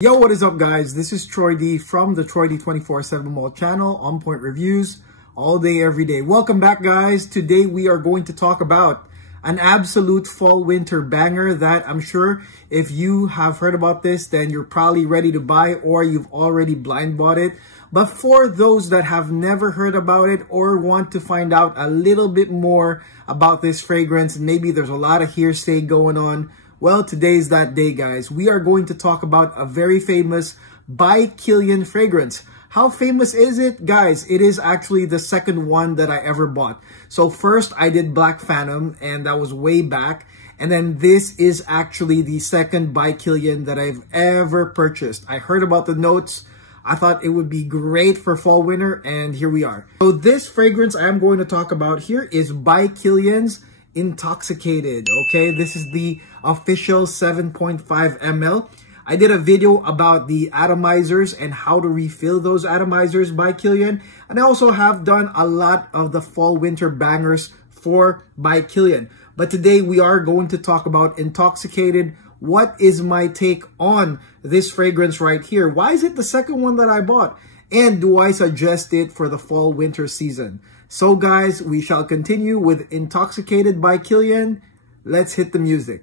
Yo, what is up guys? This is Troy D from the Troy D 24/7 Mall channel, On Point Reviews, all day, every day. Welcome back guys. Today we are going to talk about an absolute fall winter banger that I'm sure if you have heard about this, then you're probably ready to buy or you've already blind bought it. But for those that have never heard about it or want to find out a little bit more about this fragrance, maybe there's a lot of hearsay going on. Well, today's that day, guys. We are going to talk about a very famous By Kilian fragrance. How famous is it? Guys, it is actually the second one that I ever bought. So first, I did Black Phantom, and that was way back. And then this is actually the second By Kilian that I've ever purchased. I heard about the notes. I thought it would be great for fall winter, and here we are. So this fragrance I'm going to talk about here is By Kilian's Intoxicated. Okay, this is the official 7.5 ml. I did a video about the atomizers and how to refill those atomizers by Kilian, and I also have done a lot of the fall winter bangers for By Kilian. But today we are going to talk about Intoxicated. What is my take on this fragrance right here? Why is it the second one that I bought? And do I suggest it for the fall winter season? So guys, we shall continue with Intoxicated by Kilian. Let's hit the music.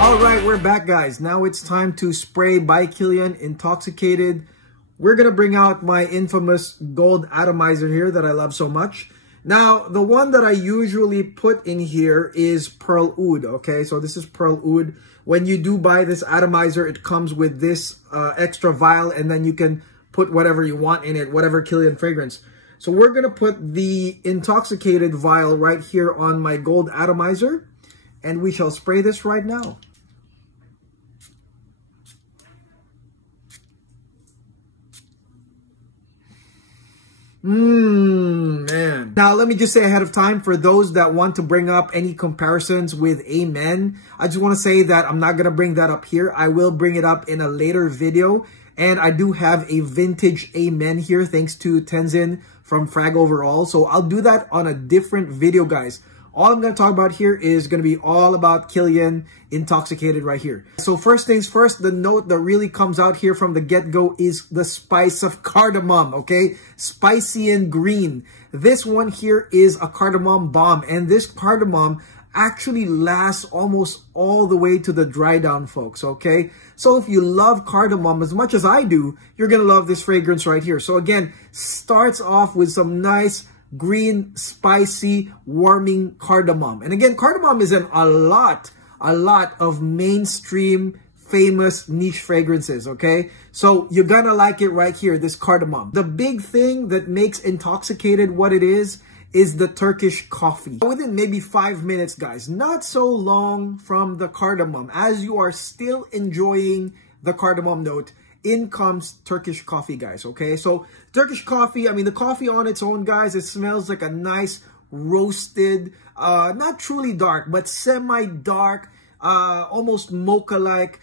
Alright, we're back guys. Now it's time to spray By Kilian Intoxicated. We're going to bring out my infamous gold atomizer here that I love so much. Now, the one that I usually put in here is Pearl Oud, okay? So this is Pearl Oud. When you do buy this atomizer, it comes with this extra vial, and then you can put whatever you want in it, whatever Kilian fragrance. So we're going to put the Intoxicated vial right here on my gold atomizer, and we shall spray this right now. Man. Now, let me just say ahead of time, for those that want to bring up any comparisons with Amen, I just want to say that I'm not going to bring that up here. I will bring it up in a later video. And I do have a vintage Amen here, thanks to Tenzin from Frag Overall. So I'll do that on a different video, guys. All I'm going to talk about here is going to be all about Kilian Intoxicated right here. So first things first, the note that really comes out here from the get-go is the spice of cardamom, okay? Spicy and green. This one here is a cardamom bomb, and this cardamom actually lasts almost all the way to the dry down, folks, okay? So if you love cardamom as much as I do, you're going to love this fragrance right here. So again, starts off with some nice green, spicy, warming cardamom. And again, cardamom is in a lot of mainstream, famous niche fragrances, okay? So you're gonna like it right here, this cardamom. The big thing that makes Intoxicated what it is the Turkish coffee. Within maybe 5 minutes, guys, not so long from the cardamom, as you are still enjoying the cardamom note, in comes Turkish coffee, guys, okay? So Turkish coffee, I mean, the coffee on its own, guys, it smells like a nice roasted, not truly dark, but semi-dark, almost mocha-like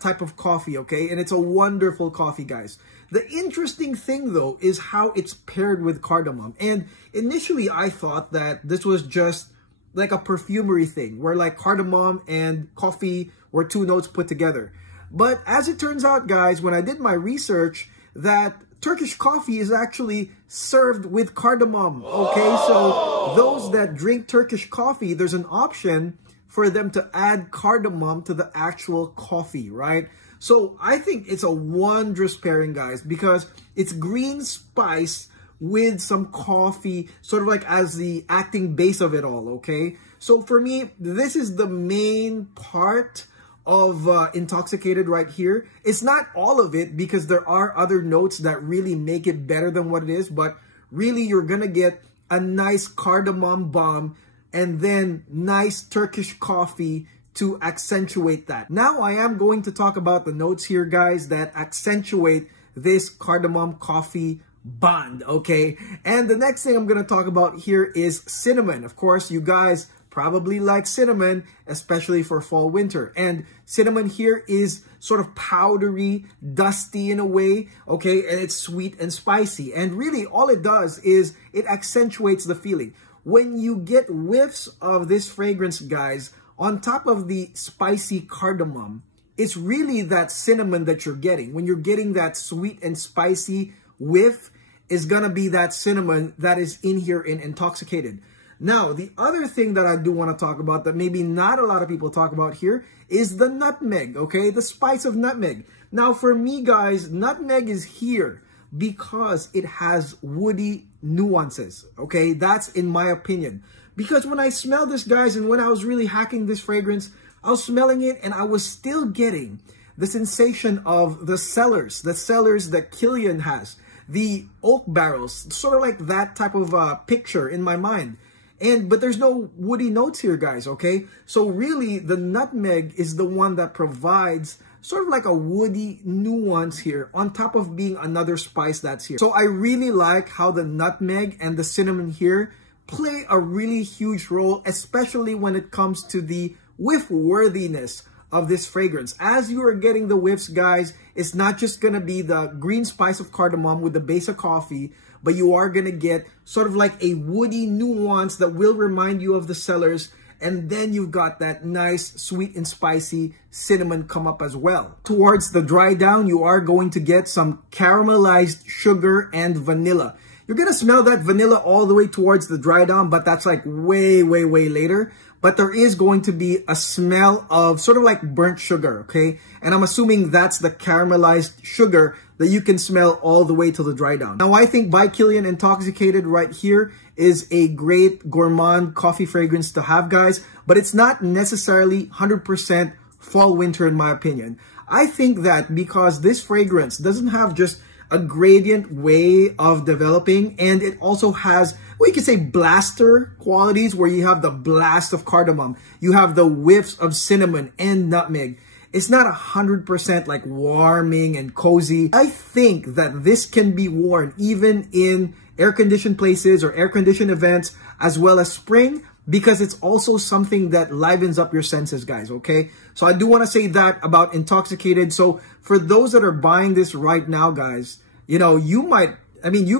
type of coffee, okay? And it's a wonderful coffee, guys. The interesting thing, though, is how it's paired with cardamom. And initially, I thought that this was just like a perfumery thing, where like cardamom and coffee were two notes put together. But as it turns out, guys, when I did my research, that Turkish coffee is actually served with cardamom, okay? So those that drink Turkish coffee, there's an option for them to add cardamom to the actual coffee, right? So I think it's a wondrous pairing, guys, because it's green spice with some coffee, sort of like as the acting base of it all, okay? So for me, this is the main part of Intoxicated right here. It's not all of it, because there are other notes that really make it better than what it is, but really you're gonna get a nice cardamom bomb and then nice Turkish coffee to accentuate that. Now I am going to talk about the notes here, guys, that accentuate this cardamom coffee bond, okay? And the next thing I'm going to talk about here is cinnamon. Of course, you guys probably like cinnamon, especially for fall, winter. And cinnamon here is sort of powdery, dusty in a way, okay? And it's sweet and spicy. And really all it does is it accentuates the feeling. When you get whiffs of this fragrance, guys, on top of the spicy cardamom, it's really that cinnamon that you're getting. When you're getting that sweet and spicy whiff, is gonna be that cinnamon that is in here in Intoxicated. Now, the other thing that I do want to talk about that maybe not a lot of people talk about here is the nutmeg, okay? The spice of nutmeg. Now, for me, guys, nutmeg is here because it has woody nuances, okay? That's in my opinion. Because when I smell this, guys, and when I was really hacking this fragrance, I was smelling it and I was still getting the sensation of the cellars that Kilian has. The oak barrels, sort of like that type of picture in my mind. But there's no woody notes here, guys, okay? So really, the nutmeg is the one that provides sort of like a woody nuance here on top of being another spice that's here. So I really like how the nutmeg and the cinnamon here play a really huge role, especially when it comes to the whiff worthiness of this fragrance. As you are getting the whiffs, guys, it's not just gonna be the green spice of cardamom with the base of coffee, but you are gonna get sort of like a woody nuance that will remind you of the cellars, and then you've got that nice sweet and spicy cinnamon come up as well. Towards the dry down, you are going to get some caramelized sugar and vanilla. You're gonna smell that vanilla all the way towards the dry down, but that's like way later. But there is going to be a smell of sort of like burnt sugar, okay? And I'm assuming that's the caramelized sugar that you can smell all the way till the dry down. Now, I think By Kilian Intoxicated right here is a great gourmand coffee fragrance to have, guys, but it's not necessarily 100% fall winter in my opinion. I think that because this fragrance doesn't have just a gradient way of developing, and it also has, well, you could say blaster qualities where you have the blast of cardamom, you have the whiffs of cinnamon and nutmeg. It's not 100% like warming and cozy. I think that this can be worn even in air-conditioned places or air-conditioned events as well as spring, because it's also something that livens up your senses, guys, okay? So I do want to say that about Intoxicated. So for those that are buying this right now, guys, you know, you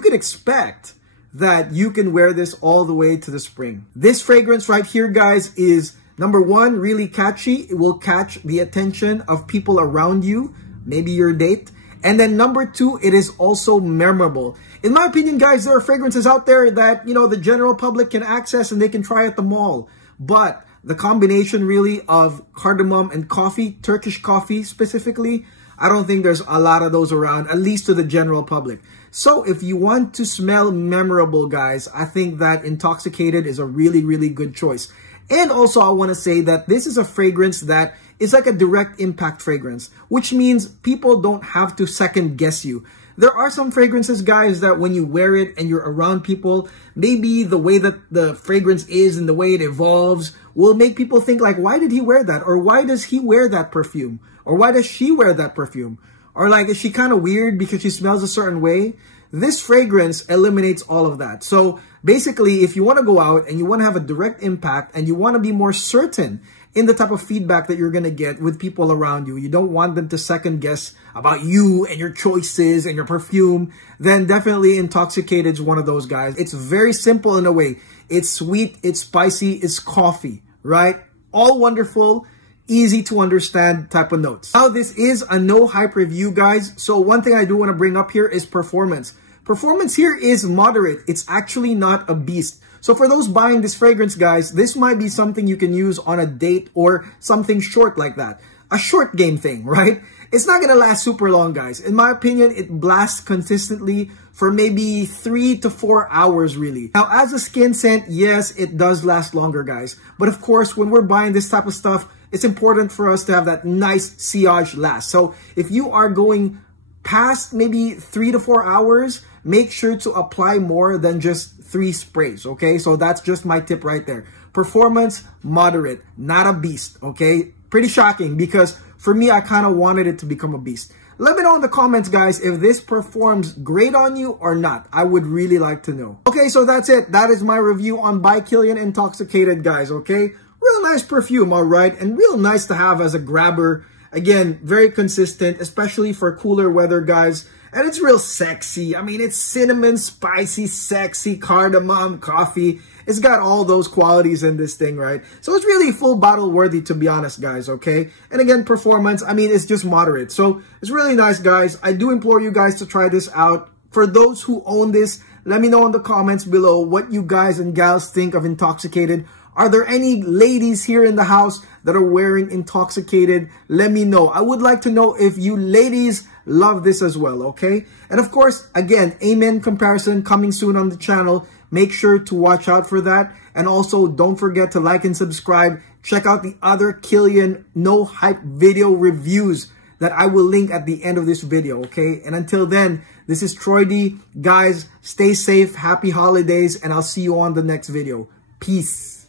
could expect that you can wear this all the way to the spring. This fragrance right here, guys, is number one, really catchy. It will catch the attention of people around you, maybe your date. And then number two, it is also memorable. In my opinion, guys, there are fragrances out there that, you know, the general public can access and they can try at the mall. But the combination really of cardamom and coffee, Turkish coffee specifically, I don't think there's a lot of those around, at least to the general public. So if you want to smell memorable, guys, I think that Intoxicated is a really good choice. And also, I want to say that this is a fragrance that is like a direct impact fragrance, which means people don't have to second guess you. There are some fragrances, guys, that when you wear it and you're around people, maybe the way that the fragrance is and the way it evolves will make people think like, why did he wear that? Or why does he wear that perfume? Or why does she wear that perfume? Or like, is she kind of weird because she smells a certain way? This fragrance eliminates all of that. So basically, if you want to go out and you want to have a direct impact and you want to be more certain in the type of feedback that you're going to get with people around you, you don't want them to second guess about you and your choices and your perfume, then definitely Intoxicated is one of those guys. It's very simple in a way. It's sweet, it's spicy, it's coffee, right? All wonderful, easy to understand type of notes. Now, this is a no hype review, guys. So one thing I do want to bring up here is performance. Performance here is moderate. It's actually not a beast. So for those buying this fragrance, guys, this might be something you can use on a date or something short like that. A short game thing, right? It's not going to last super long, guys. In my opinion, it blasts consistently for maybe 3 to 4 hours, really. Now, as a skin scent, yes, it does last longer, guys. But of course, when we're buying this type of stuff, it's important for us to have that nice sillage last. So if you are going past maybe 3 to 4 hours, make sure to apply more than just 3 sprays, okay? So that's just my tip right there. Performance, moderate, not a beast, okay? Pretty shocking because for me, I kind of wanted it to become a beast. Let me know in the comments, guys, if this performs great on you or not. I would really like to know. Okay, so that's it. That is my review on By Kilian Intoxicated, guys, okay? Real nice perfume, all right? And real nice to have as a grabber. Again, very consistent, especially for cooler weather, guys. And it's real sexy. I mean, it's cinnamon, spicy, sexy, cardamom, coffee. It's got all those qualities in this thing, right? So it's really full bottle worthy, to be honest, guys, okay? And again, performance, I mean, it's just moderate. So it's really nice, guys. I do implore you guys to try this out. For those who own this, let me know in the comments below what you guys and gals think of Intoxicated. Are there any ladies here in the house that are wearing Intoxicated? Let me know. I would like to know if you ladies love this as well, okay? And of course, again, Amen comparison coming soon on the channel. Make sure to watch out for that. And also, don't forget to like and subscribe. Check out the other Kilian no hype video reviews that I will link at the end of this video, okay? And until then, this is Troy D. Guys, stay safe, happy holidays, and I'll see you on the next video. Peace.